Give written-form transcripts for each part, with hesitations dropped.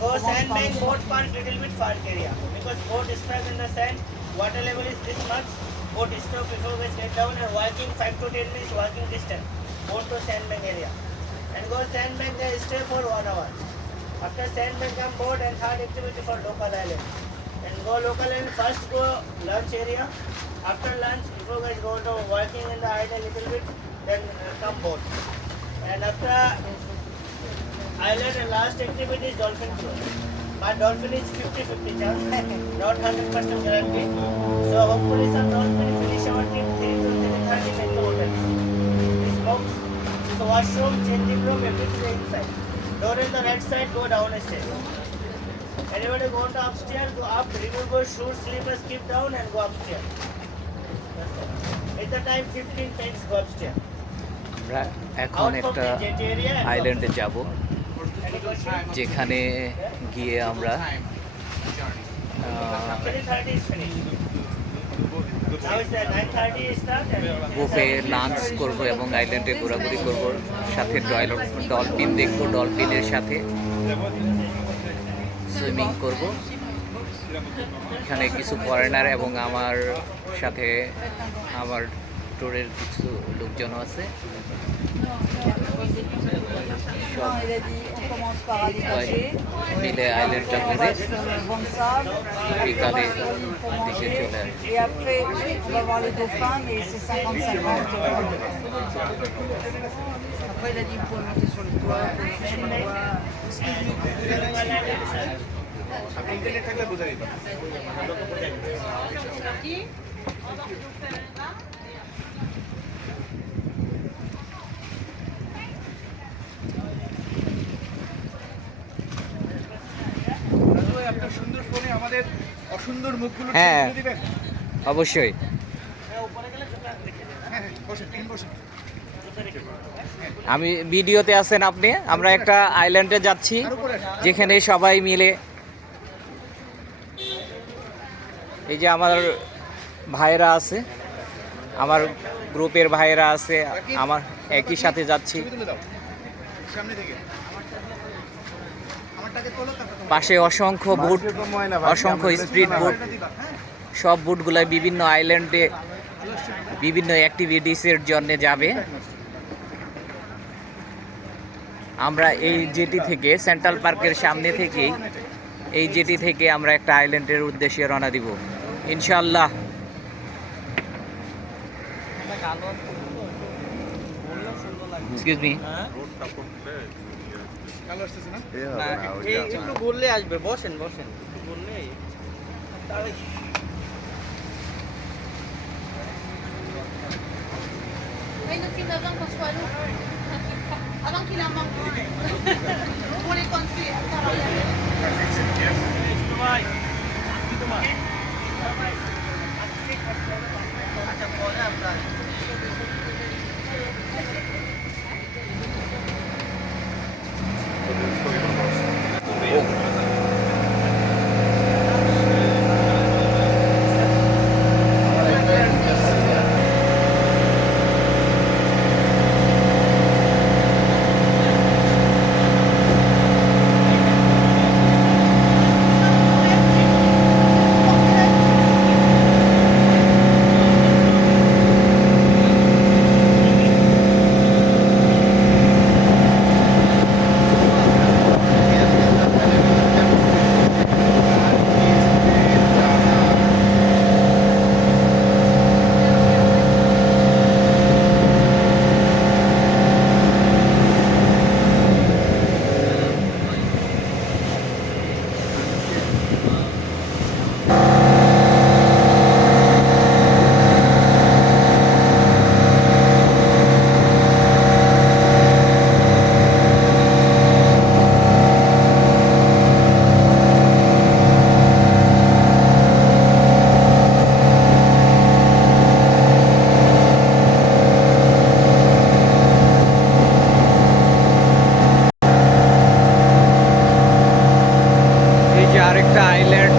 Go sandbank, boat park little bit far area. Because boat stuck in the sand, water level is this much. Boat stop before we get down and walking 5 to 10 minutes walking distance. Boat to sandbank area. And go sandbank there stay for 1 hour. After sandbank come boat and third activity for local island. And go local island first go lunch area. After lunch before guys go to walking in the island little bit then come boat. And after island and last activity is dolphin tour. But dolphin is 50-50 chance, not 100% guarantee. So hopefully some dolphin finish our trip 3 to 3:30 in the hotel. This box, so washroom, changing room, everything inside. Door in the right side, go downstairs. Anybody go to upstairs, go up, remove your shoes, slippers, keep down and go upstairs. At the time 15 pence go upstairs. আমরা এখন একটা আইল্যান্ডে যাব, যেখানে গিয়ে আমরা buffet lunch করব এবং আইল্যান্ডে ঘোরাঘুরি করব, সাথে ডলফিন দেখব, ডলফিনের সাথে সুইমিং করব। এখানে কিছু ফরেনার এবং আমার সাথে আমার ট্যুরের কিছু লোকজনও আছে। মিলে আইল্যান্ডটা ঘুরে বিকালে দিকে চলে আসে। Et après, on va voir les dauphins, mais c'est 50-50. Après, il a dit pour monter sur le toit, pour monter sur le toit. আপনার সুন্দর ফোনে আমাদের অসুন্দর মুখগুলো হ্যাঁ তুলে দিবেন। অবশ্যই। আমি ভিডিওতে আছেন আপনি। আমরা একটা আইল্যান্ডে যাচ্ছি যেখানে সবাই মিলে, এই যে আমার ভাইরা আছে, আমার গ্রুপের ভাইরা আছে, আমার একই সাথে যাচ্ছি। সামনে থেকে আমারটাকে তোলো, তারপর পাশে অসংখ্য বুট, অসংখ্য স্পিড বুট, সব বুটগুলাই বিভিন্ন আইল্যান্ডে বিভিন্ন অ্যাক্টিভিটিসের জন্য যাবে। আমরা এই জেটি থেকে, সেন্ট্রাল পার্কের সামনে থেকেই, এই জেটি থেকে আমরা একটা আইল্যান্ডের উদ্দেশ্যে রওনা দিব ইনশাআল্লাহ। এক্সকিউজ মি, কালো আসতেছে না? একটু বললে আসবে, বসেন বসেন একটু বললে Ay, no sinabi ang paswalo. Abang kinamang ko. Muli konti. আচ্ছা পরে আপনার আরেকটা আইল্যান্ড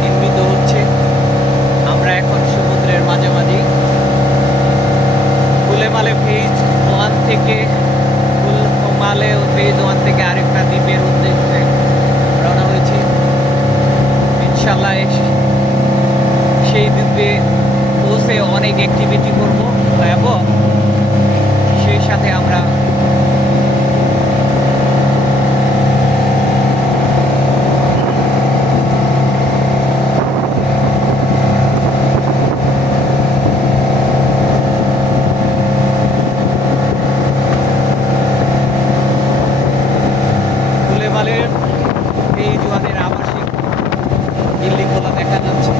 নির্মিত হচ্ছে। আমরা এখন সমুদ্রের মাঝামাঝি কুলেমালে ফেজ 1 থেকে, কুলেমালে ফেজ 1 থেকে আরেকটা দ্বীপের উদ্দেশ্যে রওনা অ্যাক্টিভিটি করব এবং সেই সাথে আমরা কুলেবালের এই জোয়ানের আবাসিক বিল্ডিংগুলো দেখা যাচ্ছে।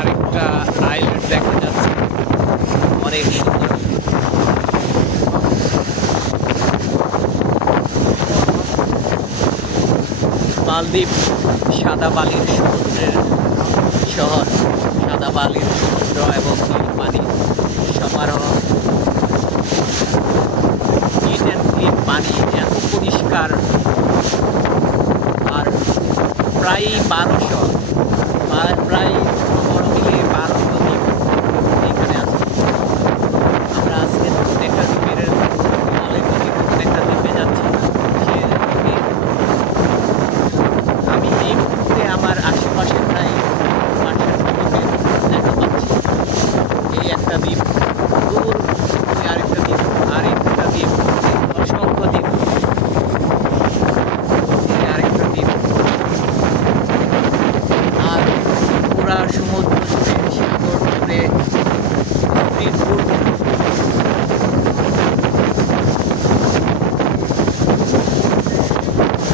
আরেকটা আইল্যান্ড দেখা যাচ্ছে, অনেক সুন্দর। মালদ্বীপ সাদা বালির সমুদ্রের শহর, সাদা বালির সমুদ্র এবং নীল পানি সমারোহ, নিট অ্যান্ড ক্লিন পানি, এত পরিষ্কার। আর প্রায় 1200 প্রায় বড় মিলিয়ে 1200 দ্বীপ এখানে আছে। আমরা আজকে দেখা দ্বীপের দেখা দ্বীপে যাচ্ছি। আমি এই মুহূর্তে আমার আশেপাশে প্রায় 500টা দ্বীপে দেখা পাচ্ছি। এই একটা দ্বীপ, দূর আরেকটা দ্বীপ, আরেকটা দ্বীপ, অসংখ্য দ্বীপ, আরেকটা দ্বীপ, আর পুরা সমুদ্র জুড়ে, সাগর জুড়ে স্ট্রিট ফুড।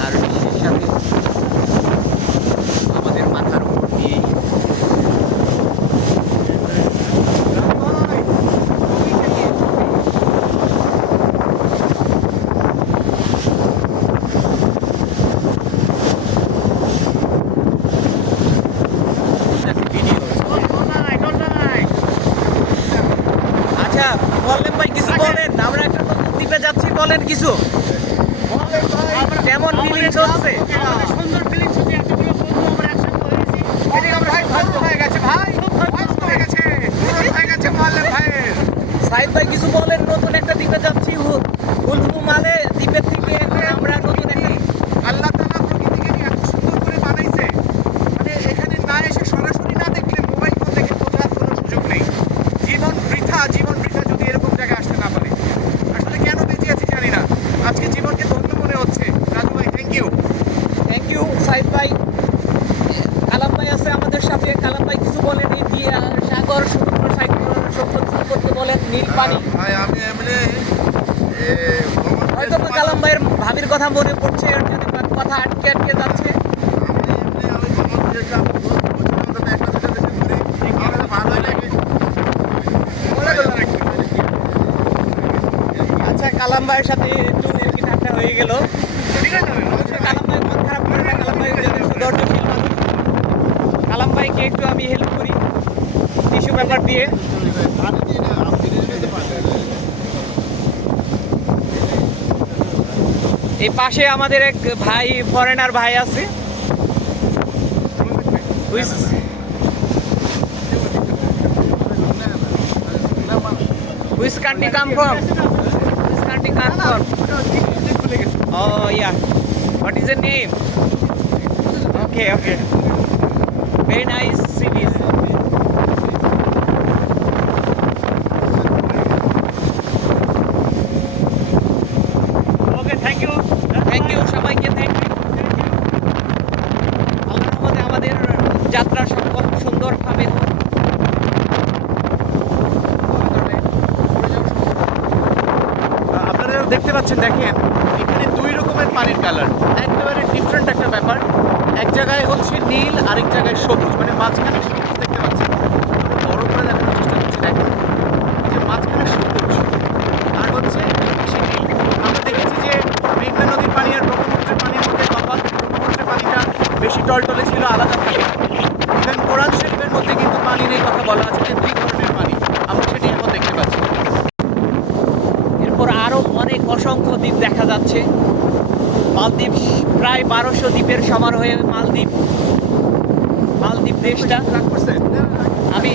আর সেই সাথে আমাদের মাথার উপর দিয়ে আচ্ছা বললেন ভাই, কিছু বলেন। আমরা একটা নতুন দ্বীপে যাচ্ছি, বলেন কিছু। কেমন ফিলিংস হচ্ছে? সুন্দর ফিলিংস হচ্ছে, এতগুলো বন্ধু আমরা একসাথে হয়েছি। এদিকে আমরা ভাই ভাই হয়ে গেছে, ভাই হয়ে গেছে, হয়ে গেছে মালের ভাইয়ের। সাইদ ভাই কিছু বলেন। নতুন একটা দ্বীপে যাচ্ছি, হুলহু মালে দ্বীপের থেকে আমরা নতুন একটা আল্লাহ তাআলা প্রকৃতিকে এত সুন্দর করে বানাইছে, মানে এখানে না এসে সরাসরি না দেখলে মোবাইল ফোন দেখে বোঝার কোনো সুযোগ নেই। জীবন বৃথা যদি এরকম জায়গায় আসতে না পারে। আসলে কেন বেঁচে আছি জানি না, আজকে জীবনকে ধন্য মনে হচ্ছে। রাজু ভাই থ্যাংক ইউ সাইদ ভাই। কালাম ভাই আছে আমাদের সাথে। কালাম ভাই কিছু বলেন এই দিয়ে সাগর সমুদ্র সম্পর্কে বলেন, নীল পানি। ভাই আমি এমনি হয়তো কালাম ভাইয়ের ভাবির কথা মনে পড়ছে, এর জন্য কথা আটকে যাচ্ছে। আচ্ছা, কালাম ভাইয়ের সাথে একটু নেকি ঠাট্টা হয়ে গেল। কালাম ভাই মন খারাপ করে না, কালাম ভাই যথেষ্ট ধৈর্যশীল মানুষ। কালাম ভাইকে একটু আমি হেল্প করি টিস্যু পেপার দিয়ে। এই পাশে আমাদের এক ভাই, ফরেনার ভাই আছে। Which country come from? Which country come from? Oh yeah. What is the name? Okay. Very nice cities. Okay, thank you. Thank you সবাইকে, thank you. আল্লাহর রহমতে আমাদের যাত্রা সুন্দরভাবে আপনারা দেখতে পাচ্ছেন, দেখেন এখানে দুই রকমের পানির কালার, একেবারে ডিফারেন্ট একটা ব্যাপার। এক জায়গায় হচ্ছে নীল, আরেক জায়গায় সবুজ, মানে মাঝখানে সবুজ দেখতে পাচ্ছেন। বড় করে দেখানোর চেষ্টা করছি, দেখেন এই যে মাঝখানে সবুজ আর হচ্ছে বেশি নীল। আমরা দেখেছি যে মেঘনা নদীর পানি আর ব্রহ্মপুত্রের পানির মধ্যে তফাৎ। ব্রহ্মপুত্রের পানিটা বেশি টলটলে ছিল, আলাদা থাকে। ইভেন কোরআন শরীফের মধ্যে কিন্তু পানির এই কথা বলা আছে যে দুই ধরনের পানি, আমরা সেটি এখন দেখতে পাচ্ছি। এরপর আরো অনেক অসংখ্য দ্বীপ দেখা যাচ্ছে। মালদ্বীপ প্রায় 1200 দ্বীপের সমারোহে মালদ্বীপ। মালদ্বীপ দেশটা আমি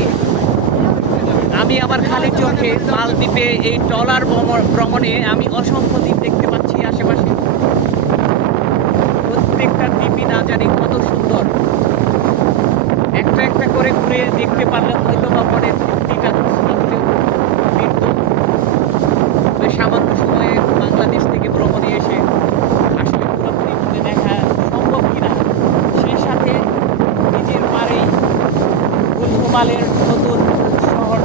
আমি আমার খালি চোখে মালদ্বীপে এই ট্রলার ভ্রমণে আমি অসংখ্য দ্বীপ দেখতে পাচ্ছি আশেপাশে। প্রত্যেকটা দ্বীপই না জানি কত সুন্দর। একটা একটা করে ঘুরে দেখতে পারলে হয়তো বা মনের তৃপ্তিটা কিছুটা হলেও মিটত। তবে সামান্য সময়ে বাংলাদেশ থেকে ভ্রমণে এসে আসলে পুরোপুরি ঘুরে দেখা সম্ভব কিনা, সেই সাথে নিজের পাড়েই গুলফুমালের নতুন শহর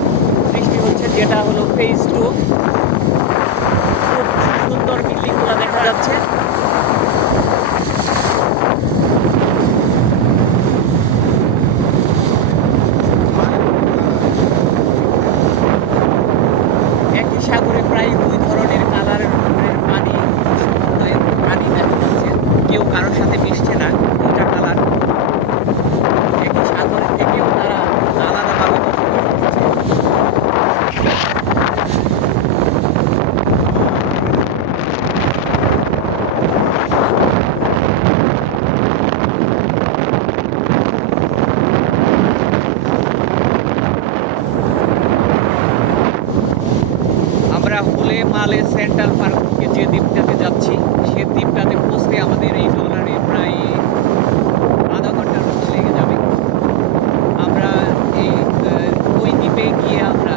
সৃষ্টি হচ্ছে, যেটা হলো ফেজ 2। খুব সুন্দর বিল্ডিংগুলো দেখা যাচ্ছে। একই সাগরে প্রায় 2 ধরনের কালারের পানি সমন্বয়ে পানি দেখা যাচ্ছে, কেউ কারোর সাথে মিশছে না। 2টা কালার একই সাগরের থেকেও তারা আলাদাভাবে বসবাস করছে। আমরা হোলে মালে সেন্ট্রাল পার্ক থেকে যে দ্বীপটাতে যাচ্ছি, সে দ্বীপটাতে পৌঁছতে আমাদের এই ডলারে প্রায় আধা ঘন্টার মতো লেগে যাবে। আমরা এই ওই দ্বীপে গিয়ে আমরা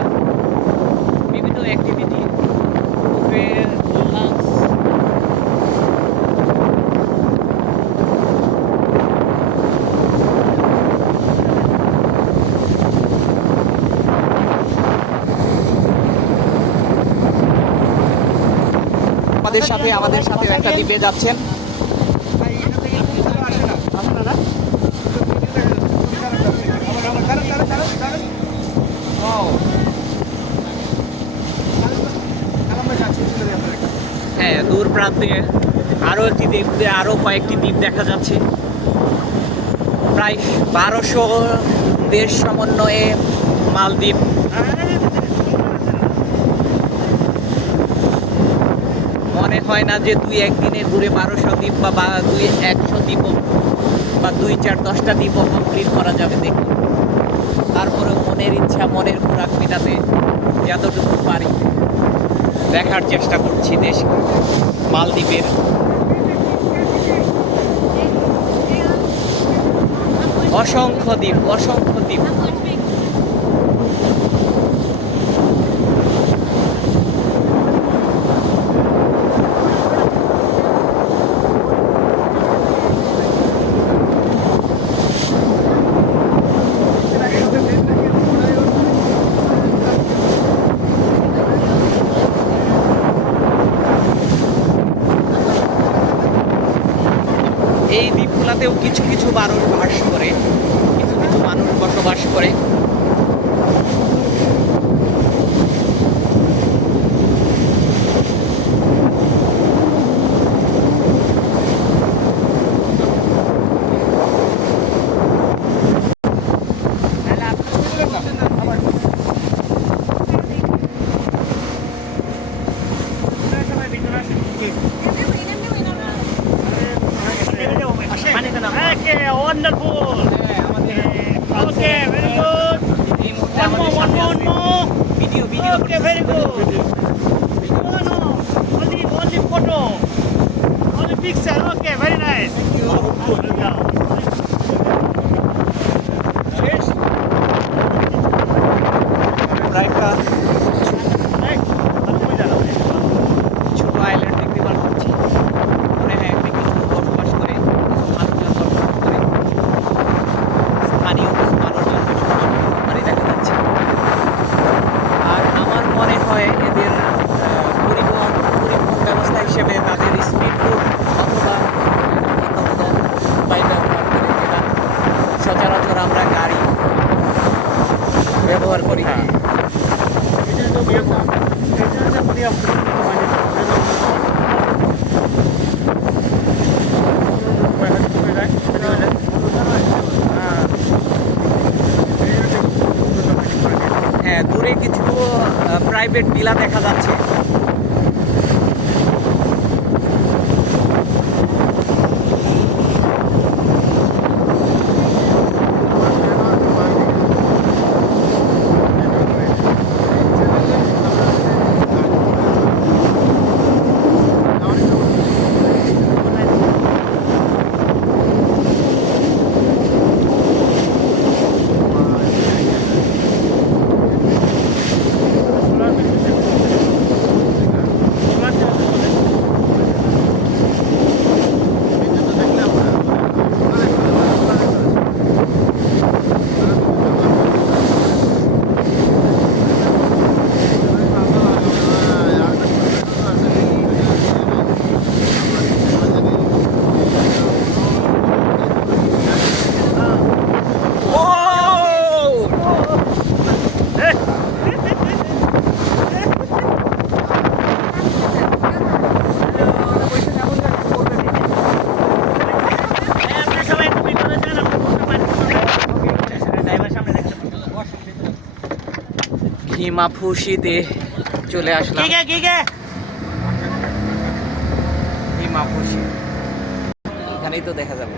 বিভিন্ন অ্যাক্টিভিটি, লাঞ্চ, আমাদের সাথে একটা দ্বীপে যাচ্ছেন। হ্যাঁ, দূর প্রান্তে আরো একটি দ্বীপ, আরো কয়েকটি দ্বীপ দেখা যাচ্ছে। প্রায় 1200 দেশ সমন্বয়ে মালদ্বীপ। মনে হয় না যে 2-1 দিনে ঘুরে 1200 দ্বীপ বা 100 দ্বীপ বা 2-4-10টা দ্বীপও কমপ্লিট করা যাবে। দেখুন, তারপরে মনের ইচ্ছা, মনের খোরাক মেটাতে যতটুকু পারি দেখার চেষ্টা করছি দেশ মালদ্বীপের। অসংখ্য দ্বীপ, অসংখ্য দ্বীপ। এই দ্বীপগুলোতেও কিছু কিছু মানুষ বাস করে, কিছু কিছু মানুষ বসবাস করে। Okay, wonderful. Okay, very good. One more. Video Okay, very good. No, only photo. Only picture. Okay, very nice. Yes. প্রায় একটা ছোট আইল্যান্ড দেখতে পাচ্ছি। মনে হয় একদিকে কিছু বসবাস করে, মানুষজন বসবাস করে, স্থানীয় কিছু মানুষজন বসবাস করে দেখা যাচ্ছে। আর আমার মনে হয় এদের পরিবহন ব্যবস্থা হিসেবে তাদের স্পিড বোট অথবা উপায় ব্যবহার করে, যেটা সচরাচর আমরা গাড়ি ব্যবহার করি। হ্যাঁ, দূরে কিছু প্রাইভেট ভিলা দেখা যাচ্ছে। মাফুসিতে চলে আসলাম। মাফুসি এখানেই তো দেখা যাবে।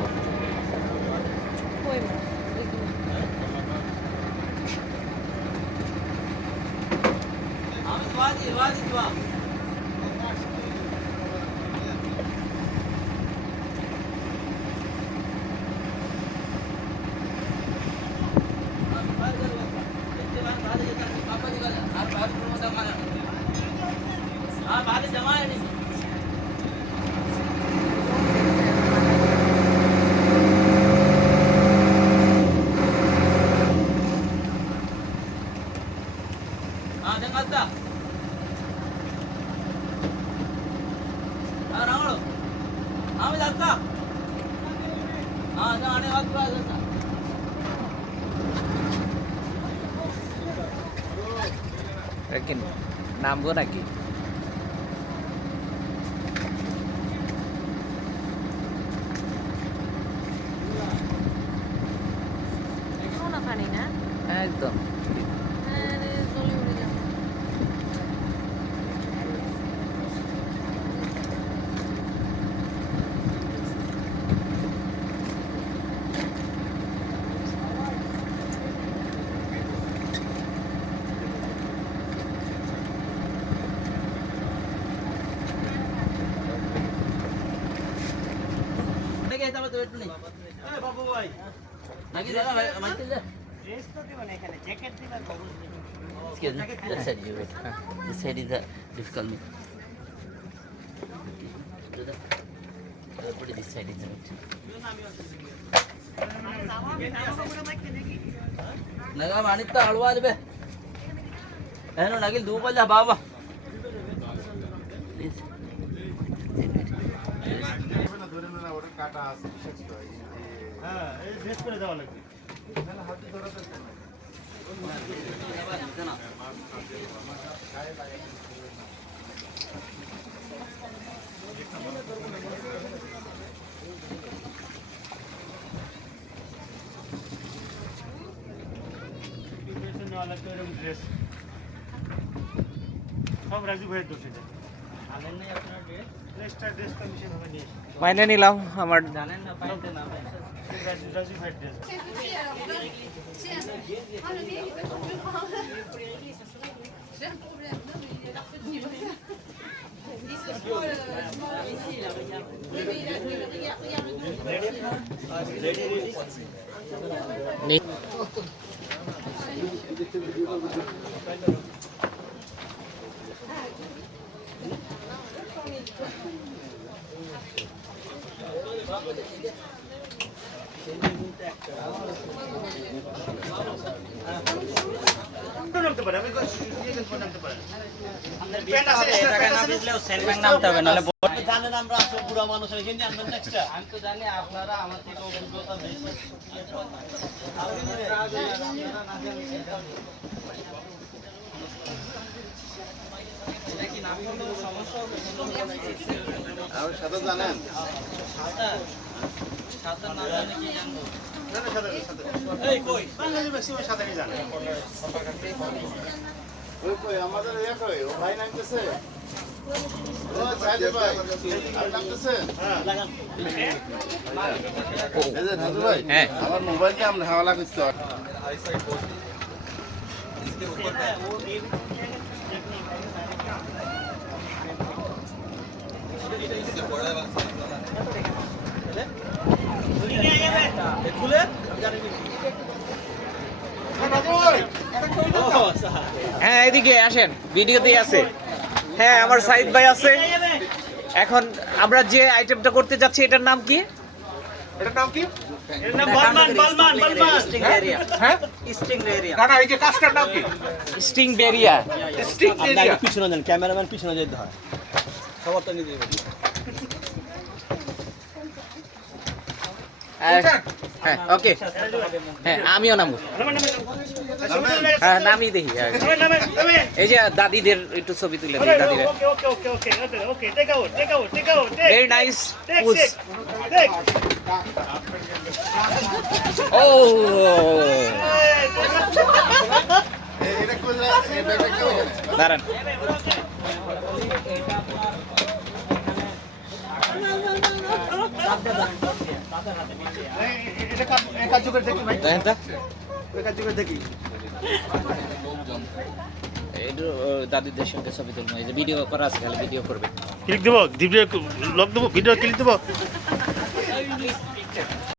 নামবো নাকি? পানি না একদম জলে উড়ে যাবে। Excuse me, that side you wait. This side is the difficult me. Do the put it this side is right. Naga manita alwa albe. Eno nagil do palla baba. Please. সব রাজু ভাইয়ের দোষ এটা। আনেন নাই আপনার ড্রেস তো মিশে ভাবে নিয়ে এসেছি। মাইনে নিলাম আমার। জানেন না পাইতে না রাজু ভাইয়ের ড্রেস। নামতে পারে আমি নামতে পারে নামতে হবে নাহলে জানেন আমরা আসলে বুড়া মানুষ এখানে জানবেন নেক্সট আমি তো জানি আপনারা আমার থেকে অভিজ্ঞতা বেশি আর সাদা জানেন সাঁতার না জানে কি জানবো না না সাঁতার এই কই বাঙালি ম্যাক্সিমাম সাঁতারই জানে ওই কই আমাদের ইয়া কই ও ভাই নামতেছে ও সাইদে ভাই আর নামতেছে হ্যাঁ লাগান এই যে রাজু ভাই হ্যাঁ আমার মোবাইলটা আমরা হাওয়ালা করতে इसके ऊपर वो হ্যাঁ এদিকে আসেন, ভিডিওতেই আছে। হ্যাঁ আমার সাইদ ভাই আছে। এখন আমরা যে আইটেমটা করতে যাচ্ছি এটার নাম কি? এটার নাম কি? হ্যাঁ স্টিং এরিয়া না না এই যে কাজটার নাম কি? স্টিং বেরিয়া। Stick area. পিছনে যান, ক্যামেরাম্যান পিছনে যেতে হয় সবার তো নিতে হ্যাঁ ওকে, হ্যাঁ আমিও নামবো। হ্যাঁ নামই দেখি। এই যে দাদিদের একটু ছবি তুলে দিই। দাদিদের ভেরি নাইস পুজ। ও এটা কই দাঁড়ান। দেখেন তো। একটু দাদিদের সঙ্গে ছবি তুলবো, এই যে ভিডিও করা আছে, খালি ভিডিও করবে। ক্লিক দেবো, লক দেবো, ভিডিও ক্লিক দেবো।